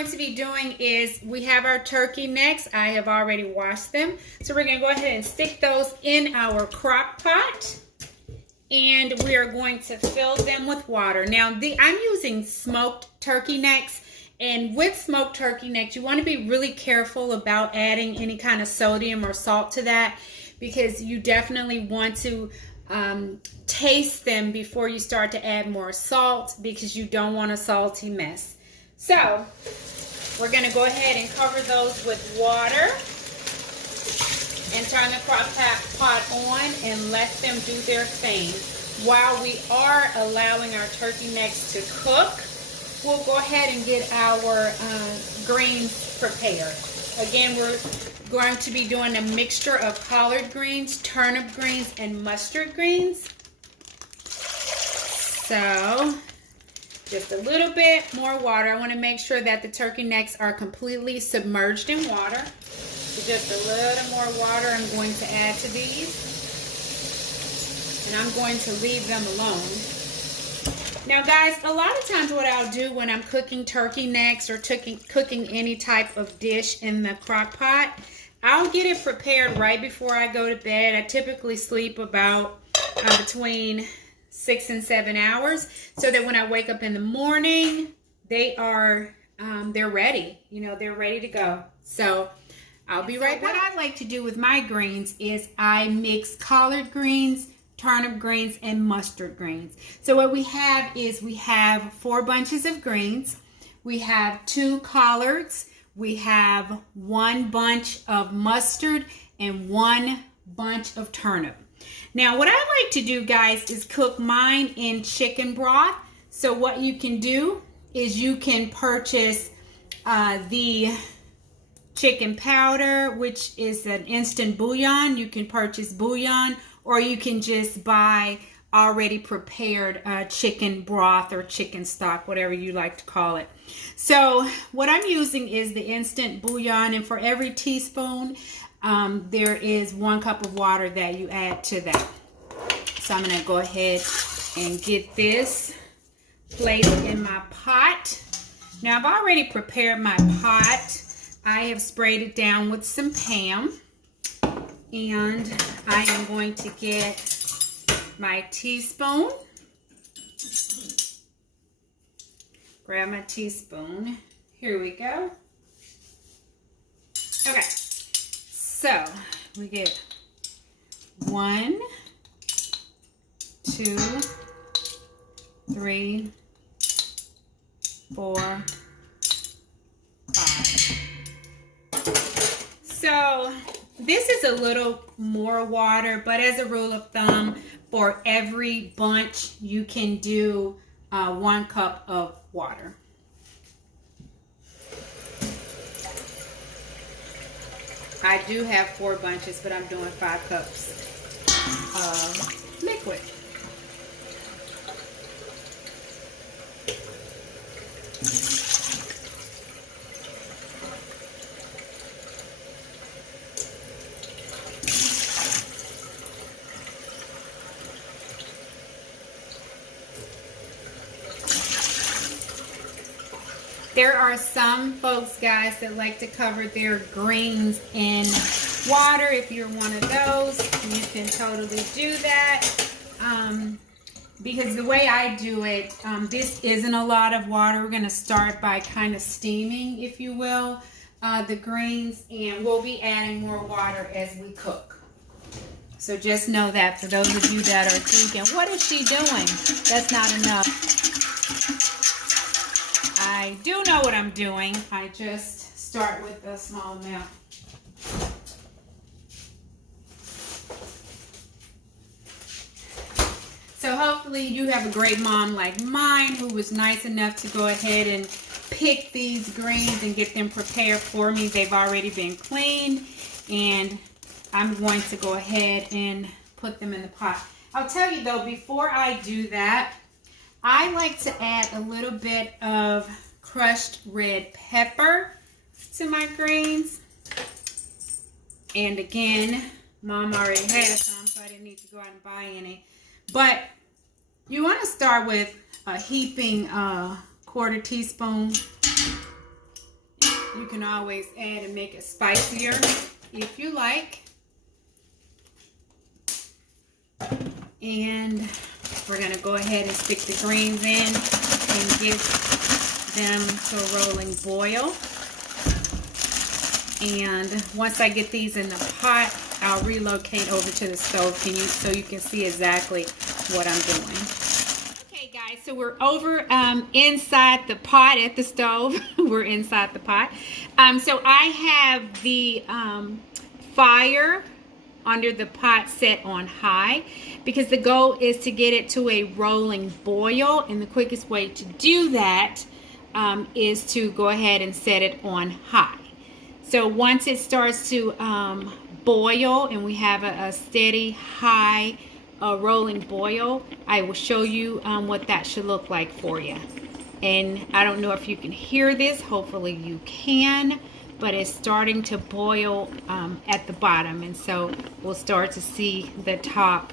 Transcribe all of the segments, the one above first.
going to be doing is we have our turkey necks. I have already washed them. So we're going to go ahead and stick those in our crock pot. And we are going to fill them with water. Now, I'm using smoked turkey necks. And with smoked turkey necks, you want to be really careful about adding any kind of sodium or salt to that, because you definitely want to taste them before you start to add more salt, because you don't want a salty mess. So we're going to go ahead and cover those with water and turn the crock pot on and let them do their thing. While we are allowing our turkey necks to cook, we'll go ahead and get our greens prepared. Again, we're going to be doing a mixture of collard greens, turnip greens, and mustard greens. So, just a little bit more water. I want to make sure that the turkey necks are completely submerged in water. So just a little more water I'm going to add to these. And I'm going to leave them alone. Now guys, a lot of times what I'll do when I'm cooking turkey necks or cooking any type of dish in the crock pot, I'll get it prepared right before I go to bed. I typically sleep about between 6 and 7 hours, so that when I wake up in the morning, they're ready. You know, they're ready to go. So I'll be right back. What I like to do with my greens is I mix collard greens, turnip greens, and mustard greens. So what we have is we have 4 bunches of greens, we have 2 collards, we have 1 bunch of mustard, and 1 bunch of turnip. Now what I like to do, guys, is cook mine in chicken broth. So what you can do is you can purchase the chicken powder, which is an instant bouillon. You can purchase bouillon, or you can just buy already prepared chicken broth or chicken stock, whatever you like to call it. So what I'm using is the instant bouillon, and for every teaspoon, there is 1 cup of water that you add to that. So I'm going to go ahead and get this placed in my pot. Now I've already prepared my pot. I have sprayed it down with some Pam. And I am going to get my teaspoon. Grab my teaspoon. Here we go. Okay. So we get 1, 2, 3, 4, 5. So this is a little more water, but as a rule of thumb, for every bunch, you can do 1 cup of water. I do have 4 bunches, but I'm doing 5 cups of liquid. There are some folks, guys, that like to cover their greens in water. If you're one of those, you can totally do that. Because the way I do it, this isn't a lot of water. We're going to start by kind of steaming, if you will, the greens, and we'll be adding more water as we cook. So just know that for those of you that are thinking, what is she doing? That's not enough. I do know what I'm doing. I just start with a small amount. So hopefully you have a great mom like mine who was nice enough to go ahead and pick these greens and get them prepared for me. They've already been cleaned, and I'm going to go ahead and put them in the pot. I'll tell you though, before I do that, I like to add a little bit of crushed red pepper to my greens. And again, Mom already had some, so I didn't need to go out and buy any. But you want to start with a heaping 1/4 teaspoon You can always add and make it spicier if you like. And we're going to go ahead and stick the greens in and get them to a rolling boil. And once I get these in the pot, I'll relocate over to the stove so you can see exactly what I'm doing. Okay guys, so we're over inside the pot at the stove. We're inside the pot. So I have the fire under the pot set on high because the goal is to get it to a rolling boil, and the quickest way to do that is to go ahead and set it on high. So once it starts to boil and we have a steady high rolling boil, I will show you what that should look like for you. And I don't know if you can hear this, hopefully you can, but it's starting to boil at the bottom, and so we'll start to see the top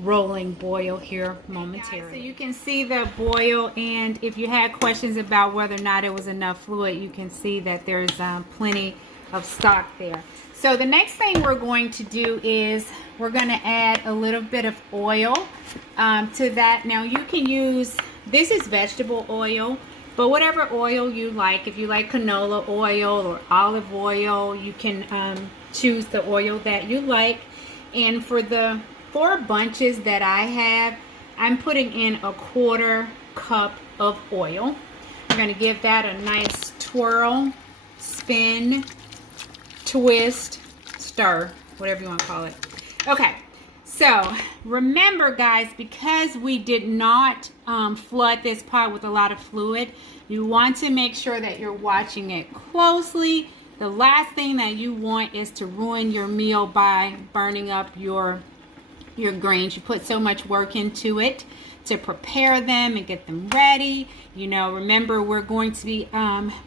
rolling boil here momentarily. So you can see the boil, and if you had questions about whether or not it was enough fluid, you can see that there's plenty of stock there. So the next thing we're going to do is we're going to add a little bit of oil to that. Now you can use, this is vegetable oil, but whatever oil you like. If you like canola oil or olive oil, you can choose the oil that you like. And for the 4 bunches that I have, I'm putting in a 1/4 cup of oil. I'm going to give that a nice twirl, spin, twist, stir, whatever you want to call it. Okay, so remember guys, because we did not flood this pot with a lot of fluid, you want to make sure that you're watching it closely. The last thing that you want is to ruin your meal by burning up your greens. You put so much work into it to prepare them and get them ready. You know, remember we're going to be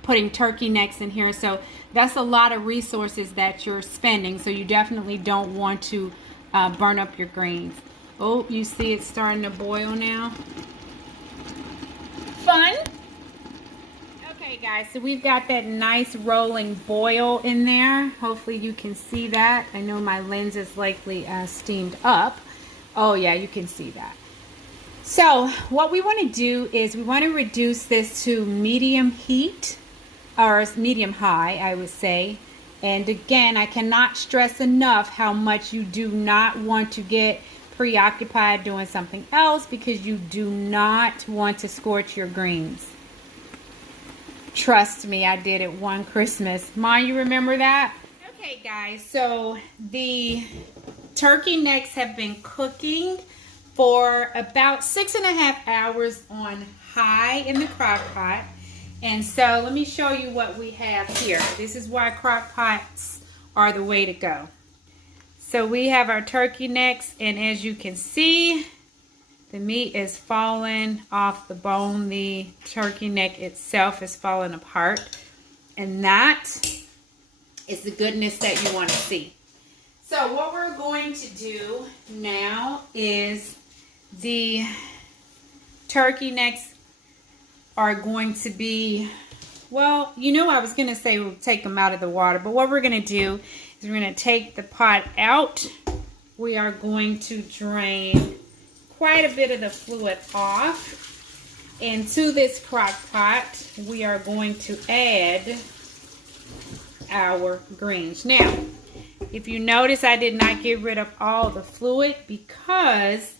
putting turkey necks in here, so that's a lot of resources that you're spending, so you definitely don't want to burn up your greens. Oh, you see it's starting to boil now. Fun. Okay guys, so we've got that nice rolling boil in there. Hopefully you can see that. I know my lens is likely steamed up. Oh yeah, you can see that. So what we want to do is we want to reduce this to medium heat, or medium high, I would say. And again, I cannot stress enough how much you do not want to get preoccupied doing something else, because you do not want to scorch your greens. Trust me, I did it one Christmas. Ma, you remember that? Okay guys, so the turkey necks have been cooking for about 6.5 hours on high in the crock pot. And so let me show you what we have here. This is why crock pots are the way to go. So we have our turkey necks, and as you can see, the meat is falling off the bone. The turkey neck itself is falling apart. And that is the goodness that you want to see. So what we're going to do now is the turkey necks are going to be, well, you know, I was going to say we'll take them out of the water, but what we're going to do is we're going to take the pot out. We are going to drain quite a bit of the fluid off. And to this crock pot, we are going to add our greens. Now, if you notice, I did not get rid of all the fluid because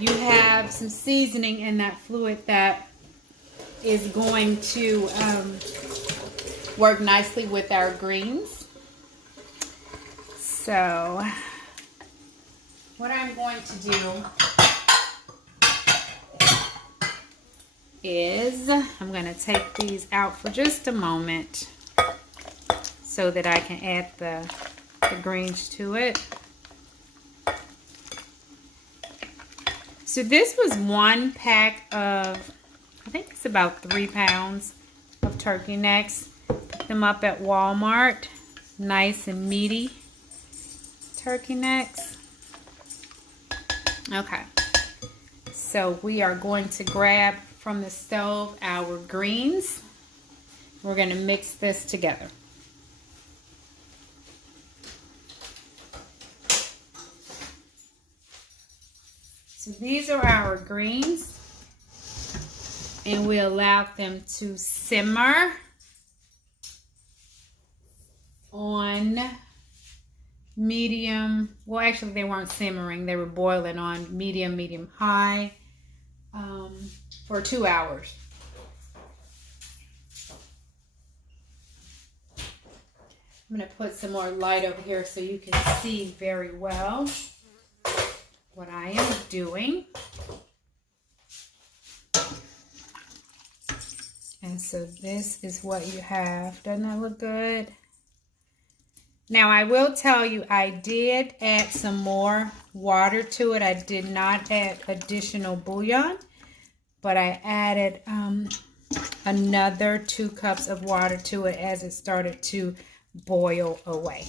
you have some seasoning in that fluid that is going to work nicely with our greens. So what I'm going to do is I'm going to take these out for just a moment so that I can add the greens to it. So this was 1 pack of, I think it's about 3 pounds of turkey necks. Picked them up at Walmart. Nice and meaty turkey necks. Okay. So we are going to grab from the stove our greens. we're going to mix this together. So these are our greens, and we allow them to simmer on medium. Well, actually they weren't simmering, they were boiling on medium high for 2 hours. I'm going to put some more light over here so you can see very well what I am doing. And so this is what you have. Doesn't that look good? Now I will tell you, I did add some more water to it. I did not add additional bouillon, but I added another 2 cups of water to it as it started to boil away.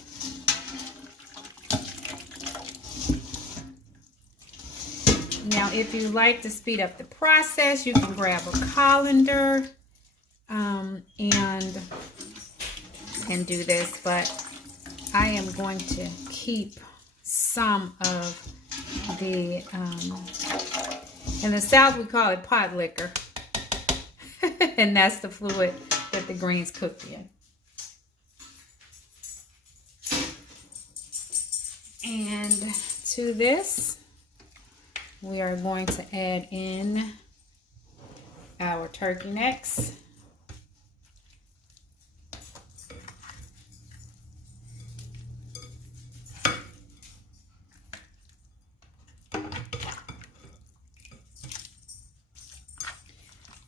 Now, if you like to speed up the process, you can grab a colander and do this, but I am going to keep some of the, in the South we call it pot liquor, and that's the fluid that the greens cooked in. And to this, we are going to add in our turkey necks.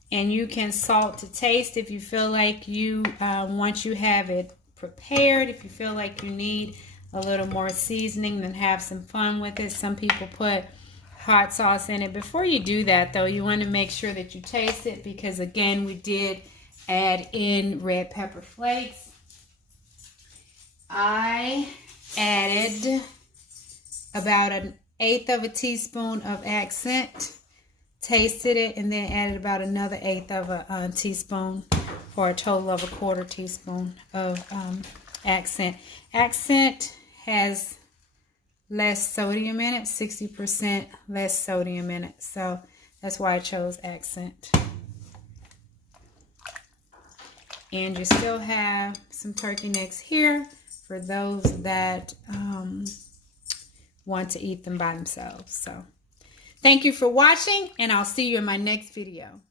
And you can salt to taste if you feel like you, once you have it prepared, if you feel like you need a little more seasoning, then have some fun with it. Some people put hot sauce in it. Before you do that though, you want to make sure that you taste it, because again, we did add in red pepper flakes. I added about 1/8 of a teaspoon of accent, tasted it, and then added about another 1/8 of a teaspoon, for a total of 1/4 teaspoon of accent. Accent has less sodium in it, 60% less sodium in it. So that's why I chose accent. And you still have some turkey necks here for those that want to eat them by themselves. So thank you for watching, and I'll see you in my next video.